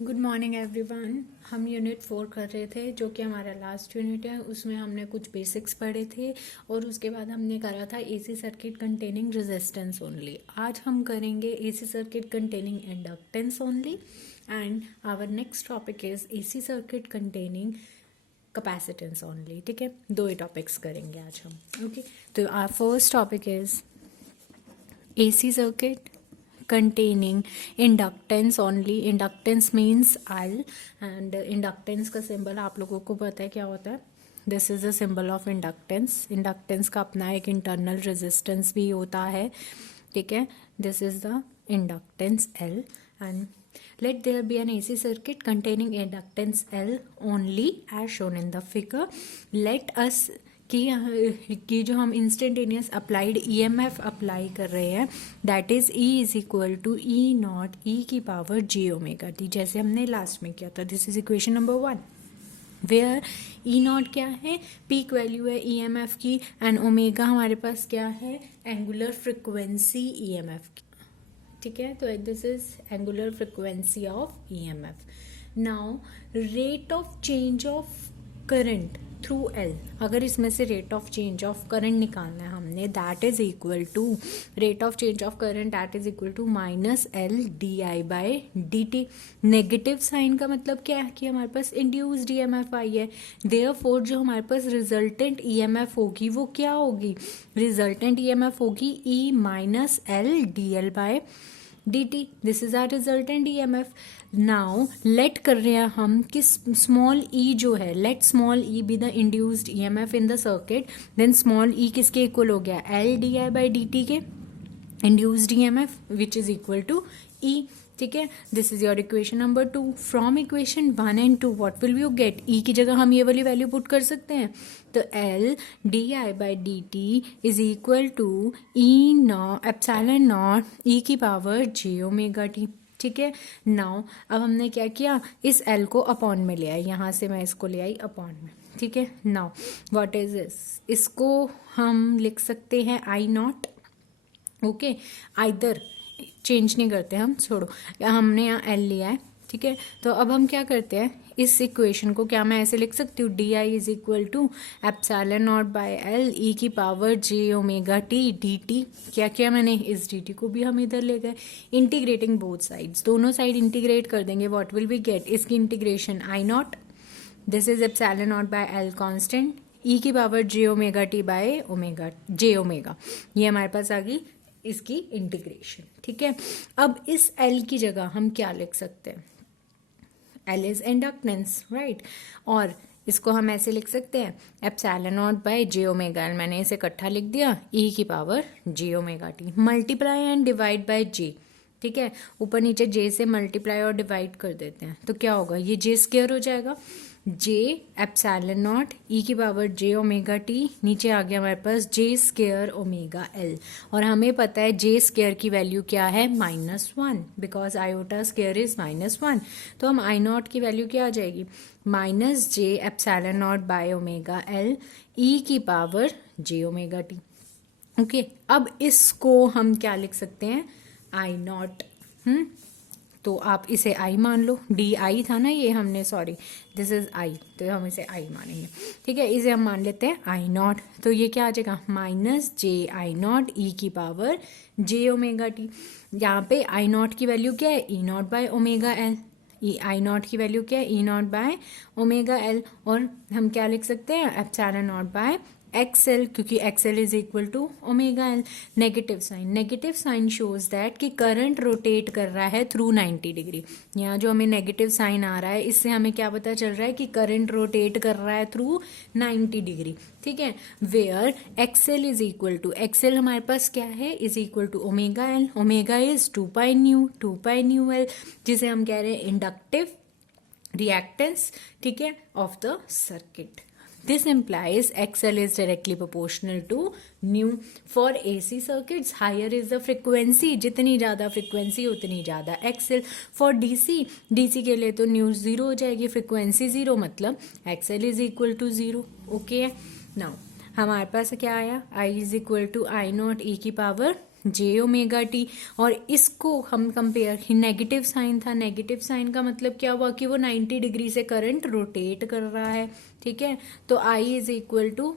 Good morning everyone. हम unit 4 कर रहे थे जो कि हमारा लास्ट यूनिट है। उसमें हमने कुछ बेसिक्स पढ़े थे और उसके बाद हमने करा था AC circuit containing resistance only. आज हम करेंगे AC circuit containing inductance only and our next topic is AC circuit containing capacitance only. ठीक है, दो ही टॉपिक्स करेंगे आज हम। ओके, तो our first topic is AC circuit containing inductance only. Inductance means L and inductance का symbol आप लोगों को पता है क्या होता है। This is a symbol of inductance. Inductance का अपना एक इंटरनल रेजिस्टेंस भी होता है। ठीक है, this is the inductance L and let there be an AC circuit containing inductance L only as shown in the figure. Let us कि जो हम इंस्टेंटेनियस अप्लाइड EMF अप्लाई कर रहे हैं that is E is equal to E naught E की power j omega T, जैसे हमने last में किया था। This is equation number 1 where E naught क्या है, पीक वैल्यू है EMF की, एंड ओमेगा हमारे पास क्या है, एंगुलर फ्रिक्वेंसी EMF की। ठीक है, तो this is angular frequency of EMF। Now rate of change of current through L, अगर इसमें से rate of change of current निकालना है हमने, that is equal to rate of change of current that is equal to minus L di/dt। Negative sign का मतलब क्या है कि हमारे पास इंड्यूस्ड EMF आई है, देयरफॉर जो हमारे पास रिजल्टेंट EMF होगी वो क्या होगी, रिजल्टेंट EMF होगी E minus L dL/dt। This is our resultant EMF। Now let कर रहे हैं हम कि स्मॉल e जो है, let small e be the induced EMF in the circuit, then small e किसके इक्वल हो गया, L di/dt के induced EMF which is equal to E। ठीक है, this is your equation number 2। From equation 1 and 2 what will you get, E की जगह हम ये वाली वैल्यू पुट कर सकते हैं, तो L di/dt is equal to E naught epsilon naught E की पावर j ओमेगा टी। ठीक है, नाउ अब हमने क्या किया, इस L को अपॉन में ले आई, यहाँ से मैं इसको ले आई अपॉन में। ठीक है, नाउ व्हाट इज दिस, इसको हम लिख सकते हैं I not. Okay, either change नहीं करते हम, छोड़ो, हमने यहाँ L लिया है। ठीक है, तो अब हम क्या करते हैं, इस इक्वेशन को क्या मैं ऐसे लिख सकती हूँ, D I is equal to epsilon naught by L E की power j omega T D T. क्या किया मैंने, इस डी टी को भी हम इधर ले गए, इंटीग्रेटिंग बोथ साइड्स, दोनों साइड इंटीग्रेट कर देंगे। व्हाट विल वी गेट, इसकी integration I naught, this is epsilon naught by L constant, E की power j omega T by omega j omega, ये हमारे पास आ गई इसकी इंटीग्रेशन। ठीक है, अब इस L की जगह हम क्या लिख सकते हैं, L इज इंडक्टेंस राइट, और इसको हम ऐसे लिख सकते हैं epsilon naught by j omega, मैंने इसे इकट्ठा लिख दिया E की power j omega t, multiply and divide by j। ठीक है, ऊपर नीचे j से मल्टीप्लाई और डिवाइड कर देते हैं तो क्या होगा, ये j स्क्वायर हो जाएगा, j एप्सिलॉन नॉट E की पावर j ओमेगा टी, नीचे आ गया हमारे पास j स्क्वायर ओमेगा L, और हमें पता है j स्क्वायर की वैल्यू क्या है, -1, बिकॉज आयोटा स्क्वायर इज -1, तो हम आई नॉट की वैल्यू क्या आ जाएगी, minus j epsilon naught by omega L E की power j omega T. Okay, अब इसको हम क्या लिख सकते हैं, आई नॉट। तो आप इसे आई मान लो, डी आई था ना ये हमने, सॉरी दिस इज आई, तो हम इसे आई मानेंगे। ठीक है, इसे हम मान लेते हैं आई नॉट, तो ये क्या आ जाएगा, माइनस j आई नॉट ई की पावर j ओमेगा टी। यहाँ पे आई नॉट की वैल्यू क्या है, E naught by omega L, I naught की वैल्यू क्या है, E naught by omega L, और हम क्या लिख सकते हैं, एप्सिलॉन नॉट बाय एक्सएल, क्योंकि XL is equal to omega L. Negative sign shows that कि करंट रोटेट कर रहा है थ्रू 90 डिग्री। यहाँ जो हमें नेगेटिव साइन आ रहा है इससे हमें क्या पता चल रहा है कि करंट रोटेट कर रहा है थ्रू 90 डिग्री। ठीक है, where XL is equal to, XL हमारे पास क्या है, is equal to omega L, omega is 2 nu L, जिसे हम कह रहे हैं इंडक्टिव रिएक्टेंस, ठीक है, of the circuit. This implies XL is directly proportional to nu. For AC circuits, higher is the frequency. जितनी ज़्यादा frequency उतनी ज़्यादा XL. For DC के लिए तो nu 0 हो जाएगी, frequency 0, मतलब XL is equal to 0. Okay? Now, हमारे पास क्या आया, I is equal to I not E की पावर जे ओमेगा टी, और इसको हम कंपेयर, नेगेटिव साइन था, नेगेटिव साइन का मतलब क्या हुआ कि वो 90 डिग्री से करंट रोटेट कर रहा है, ठीक है। तो I is equal to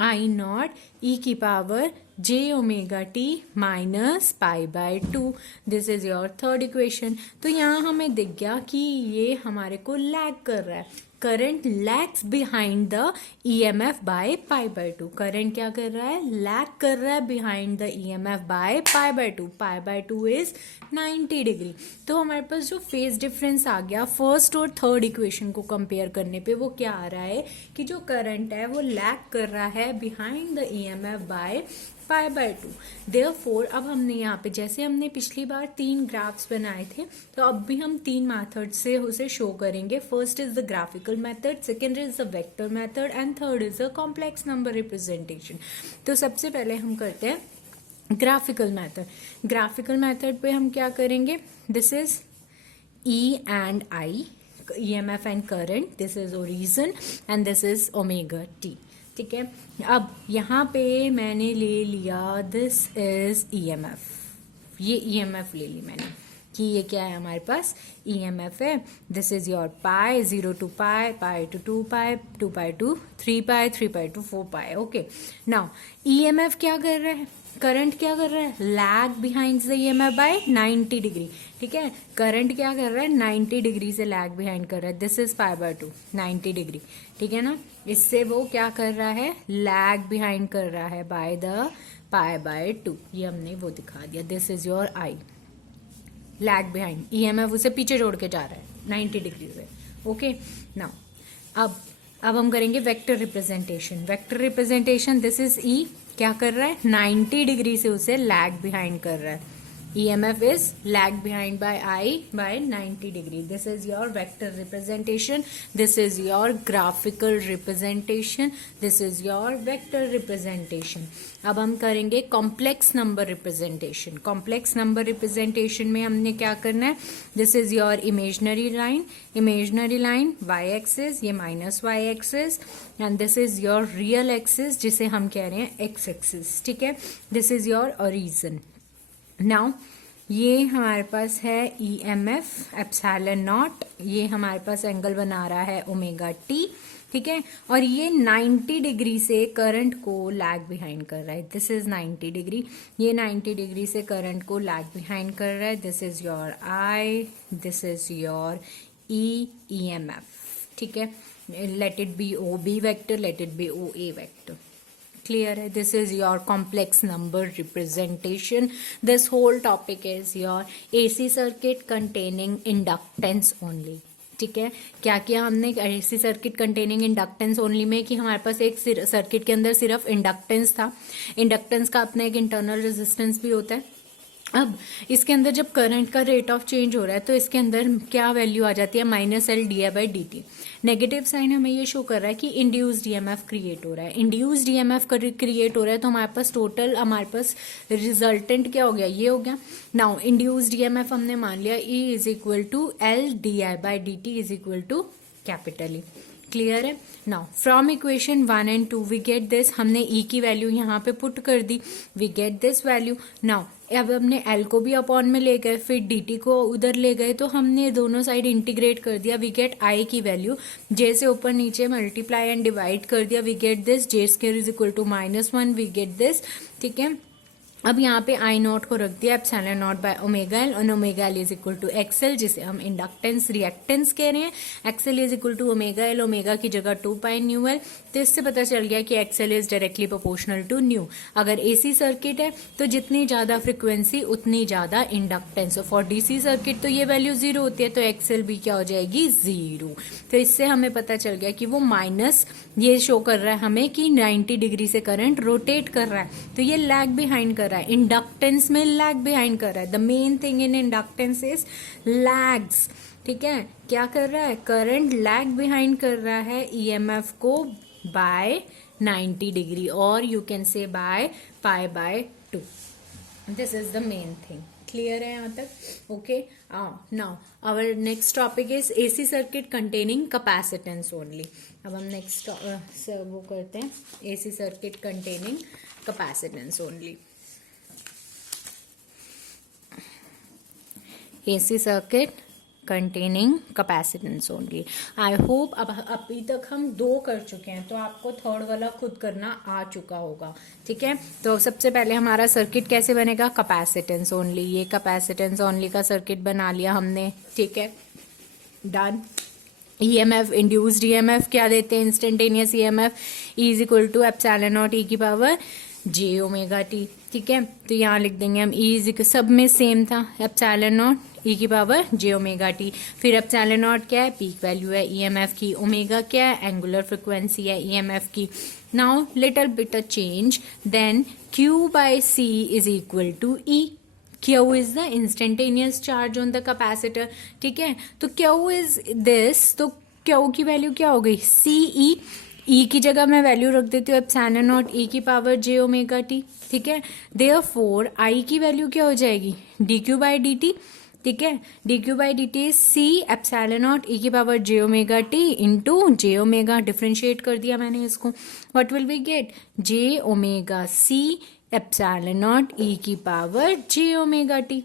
I naught E की power J omega T minus pi by 2। This is your third equation. तो यहाँ हमें दिख गया कि ये हमारे को लैग कर रहा है, current lags behind the EMF by pi by 2। Current क्या कर रहा है, लैग कर रहा है behind the EMF by pi by 2। Pi by 2 is 90 degree. तो हमारे पास जो फेज डिफरेंस आ गया फर्स्ट और थर्ड इक्वेशन को कंपेयर करने पे, वो क्या आ रहा है कि जो करंट है वो लैग कर रहा है behind the EMF by pi by 2। Therefore अब हमने यहाँ पे, जैसे हमने पिछली बार 3 ग्राफ्स बनाए थे, तो अब भी हम 3 मेथड से उसे शो करेंगे। First is the graphical method, second is the vector method and third is the complex number representation. तो सबसे पहले हम करते हैं ग्राफिकल मेथड। ग्राफिकल मेथड पे हम क्या करेंगे, this is E and I, EMF and current, this is origin and this is omega T, ठीक है। अब यहाँ पे मैंने ले लिया दिस इज ईएमएफ, ये ईएमएफ ले ली मैंने कि ये क्या है हमारे पास ईएमएफ है। This is your pi, 0 to pi, pi to 2 pi, 2 pi to 3 pi, 3 pi to 4 pi. Okay, now EMF क्या कर रहा है, करंट क्या कर रहा है, lag behind the EMF bye 90 degree, ठीक है। करंट क्या कर रहा है, 90 डिग्री से लैग बिहाइंड कर रहा है। This is pi by 2, 90 degree, ठीक है ना। इससे वो क्या कर रहा है, लैग बिहाइंड कर रहा है बाय द पाई बाय 2। ये हमने वो दिखा दिया। This is your I, lag behind, EMF उसे पीछे जोड़ के जा रहा है 90 डिग्री से। ओके, नाउ अब हम करेंगे vector representation. Vector representation, this is E, क्या कर रहा है, 90 डिग्री से उसे लैग बिहाइंड कर रहा है। EMF is lag behind by I by 90 degree. This is your vector representation. This is your graphical representation. This is your vector representation. अब हम करेंगे complex number representation. Complex number representation में हमने क्या करना है, this is your imaginary line, imaginary line y axis, ये minus y axis, and this is your real axis जिसे हम कह रहे हैं x एक्सिस, ठीक है। This is your origin. Now ये हमारे पास है EMF एप्सिलॉन नॉट, ये हमारे पास एंगल बना रहा है ओमेगा टी, ठीक है। और ये 90 डिग्री से करंट को लैग बिहाइंड कर रहा है। दिस इज 90 डिग्री, ये 90 डिग्री से करंट को लैग बिहाइंड कर रहा है। This is your I, this is your EMF, ठीक है। Let it be OB vector, let it be OA vector. Clear है, this is your complex number representation. This whole topic is your AC circuit containing inductance only, ठीक है। क्या किया हमने AC circuit containing inductance only में कि हमारे पास एक सर्किट के अंदर सिर्फ इंडक्टेंस था। इंडक्टेंस का अपना एक इंटरनल रेजिस्टेंस भी होता है। अब इसके अंदर जब करंट का रेट ऑफ चेंज हो रहा है तो इसके अंदर क्या वैल्यू आ जाती है, -LdI/dt। नेगेटिव साइन हमें ये शो कर रहा है कि इंड्यूस्ड EMF क्रिएट हो रहा है। इंड्यूस्ड EMF क्रिएट हो रहा है तो हमारे पास टोटल, हमारे पास रिजल्टेंट क्या हो गया, ये हो गया। नाउ इंड्यूस्ड EMF हमने मान लिया E is equal to LdI/dt is equal to capital E। Clear है। Now from equation 1 and 2 we get this, हमने E की वैल्यू यहाँ पे पुट कर दी, we get this value. Now अब हमने L को भी अपॉन में ले गए, फिर dt को उधर ले गए, तो हमने दोनों साइड इंटीग्रेट कर दिया, वी गेट I की वैल्यू, J से ऊपर नीचे मल्टीप्लाई एंड डिवाइड कर दिया, we get this, J square is equal to -1, we get this, ठीक है। अब यहाँ पे I नॉट को रख दिया epsilon naught by omega L, और omega L is equal to XL जिसे हम इंडक्टेंस रिएक्टेंस कह रहे हैं। XL is equal to omega L, omega की जगह 2 पाई न्यू एल। तो इससे पता चल गया कि XL is directly proportional to nu. अगर AC सर्किट है तो जितनी ज्यादा फ्रिक्वेंसी उतनी ज्यादा इंडक्टेंस। फॉर DC सर्किट तो ये वैल्यू 0 होती है, तो एक्सएल भी क्या हो जाएगी, 0। तो इससे हमें पता चल गया कि वो माइनस, ये शो कर रहा है हमें कि 90 डिग्री से करंट रोटेट कर रहा है, तो ये लैग बिहाइंड कर रहा है, इंडक्टेंस में लैग बिहाइंड कर रहा है। The main thing in inductance is lags, ठीक है। क्या कर रहा है, करंट लैग बिहाइंड कर रहा है EMF को बाय 90 डिग्री, और you can say by pi by 2। This is the main thing. Clear है यहाँ तक, okay. Now our next topic is AC circuit containing capacitance only. अब हम नेक्स्ट वो करते हैं AC circuit containing capacitance only. AC circuit containing capacitance only. I hope अब अभी तक हम 2 कर चुके हैं, तो आपको थर्ड वाला खुद करना आ चुका होगा. ठीक है, तो सबसे पहले हमारा सर्किट कैसे बनेगा, कैपेसिटेंस ओनली. ये कैपेसिटेंस ओनली का सर्किट बना लिया हमने. ठीक है, डन. EMF इंड्यूस्ड EMF क्या देते हैं, instantaneous EMF is equal to epsilon naught E की पावर j ओमेगा टी. ठीक है, तो यहाँ लिख देंगे हम ई सब में सेम था, एप्सिलॉन नॉट ई की पावर j ओमेगा टी. फिर एप्सिलॉन नॉट क्या है, पीक वैल्यू है EMF की. ओमेगा क्या है, एंगुलर फ्रिक्वेंसी है EMF की. Now little bit a change, then Q by C is equal to E. Q is the instantaneous charge on the capacitor. ठीक है, तो Q is this, तो Q की वैल्यू क्या हो गई, CE. E की जगह मैं वैल्यू रख देती हूँ एप्सिलॉन नॉट ई की पावर j ओमेगा टी. ठीक है, देयरफॉर I की वैल्यू क्या हो जाएगी, dq बाई dt. ठीक है, dq by dt C epsilon naught E की power j omega T into j omega. Differentiate कर दिया मैंने इसको. What will we get, j omega C epsilon naught E की power j omega T.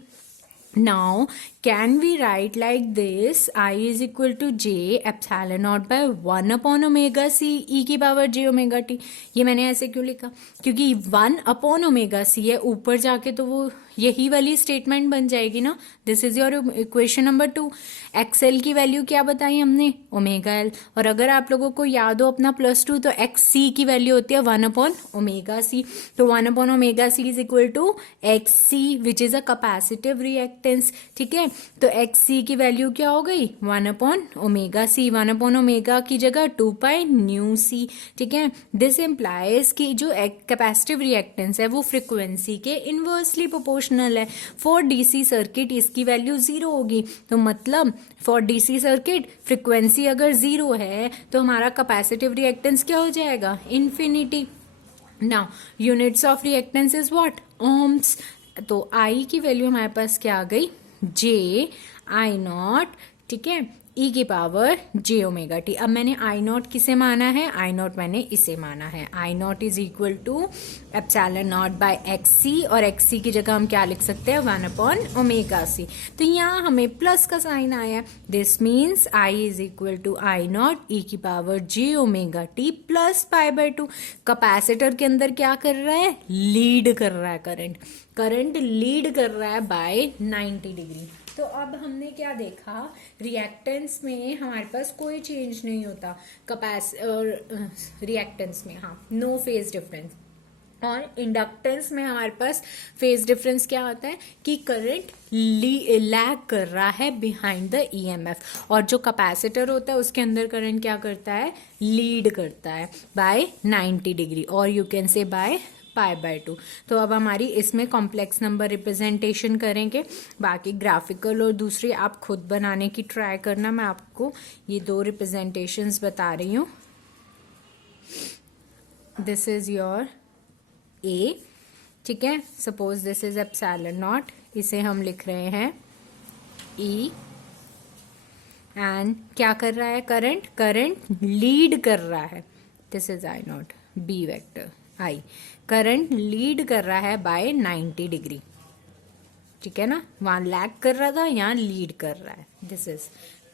Now can we write like this, I is equal to j epsilon naught by 1 upon omega c e की power j omega T. ये मैंने ऐसे क्यों लिखा, क्योंकि 1 upon omega c है, ऊपर जाके तो वो यही वाली स्टेटमेंट बन जाएगी ना. This is your equation number 2. XL की वैल्यू क्या बताई हमने, ओमेगा एल. और अगर आप लोगों को याद हो अपना +2, तो एक्स सी की वैल्यू होती है 1 अपॉन ओमेगा सी. तो 1 upon omega C is equal to X C which is a capacitive reactance. ठीक है, तो एक्स सी की वैल्यू क्या हो गई, 1 upon omega C. 1 upon omega की जगह 2 पाई न्यू सी. ठीक है, दिस इम्प्लाइज कि जो कैपेसिटिव रिएक्टेंस है वो फ्रिक्वेंसी के इनवर्सली प्रोपोर्शनल है. फॉर डीसी सर्किट इसकी वैल्यू 0 होगी. तो मतलब फॉर डीसी सर्किट फ्रिक्वेंसी अगर 0 है तो हमारा कैपेसिटिव रिएक्टेंस क्या हो जाएगा, infinity. Now units of reactance is what, ohms. तो आई की वैल्यू हमारे पास क्या आ गई, जे आई नॉट. ठीक है, ई की पावर j ओमेगा टी. अब मैंने आई नॉट किसे माना है, आई नॉट मैंने इसे माना है. I naught is equal to epsilon naught by X C, और एक्स सी की जगह हम क्या लिख सकते हैं, 1 अपॉन ओमेगा सी. तो यहाँ हमें प्लस का साइन आया. This means I is equal to I naught E की power j omega T plus pi by 2. Capacitor के अंदर क्या कर रहा है, लीड कर रहा है करंट लीड कर रहा है बाय 90 डिग्री. तो अब हमने क्या देखा, रिएक्टेंस में हमारे पास कोई चेंज नहीं होता, रिएक्टेंस में हाँ नो फेज डिफरेंस. और इंडक्टेंस में हमारे पास फेज डिफरेंस क्या होता है कि करंट लैग कर रहा है बिहाइंड द ईएमएफ, और जो कैपेसिटर होता है उसके अंदर करंट क्या करता है, लीड करता है बाय 90 डिग्री, और you can say by pi by 2. तो अब हमारी इसमें कॉम्प्लेक्स नंबर रिप्रेजेंटेशन करेंगे. बाकी ग्राफिकल और दूसरी आप खुद बनाने की ट्राई करना. मैं आपको ये 2 रिप्रेजेंटेशंस बता रही हूँ. दिस इज योर ए. ठीक है, suppose this is epsilon not, इसे हम लिख रहे हैं ई. एंड क्या कर रहा है, करंट लीड कर रहा है. This is I naught, be vector I. Current lead कर रहा है बाय 90 डिग्री. ठीक है ना, वहां लैग कर रहा था, यहाँ लीड कर रहा है. This is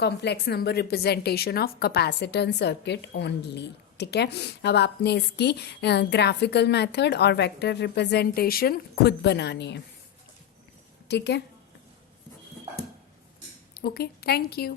complex number representation of capacitance circuit only. ठीक है, अब आपने इसकी ग्राफिकल मेथड और वेक्टर रिप्रेजेंटेशन खुद बनानी है. ठीक है, ओके, थैंक यू.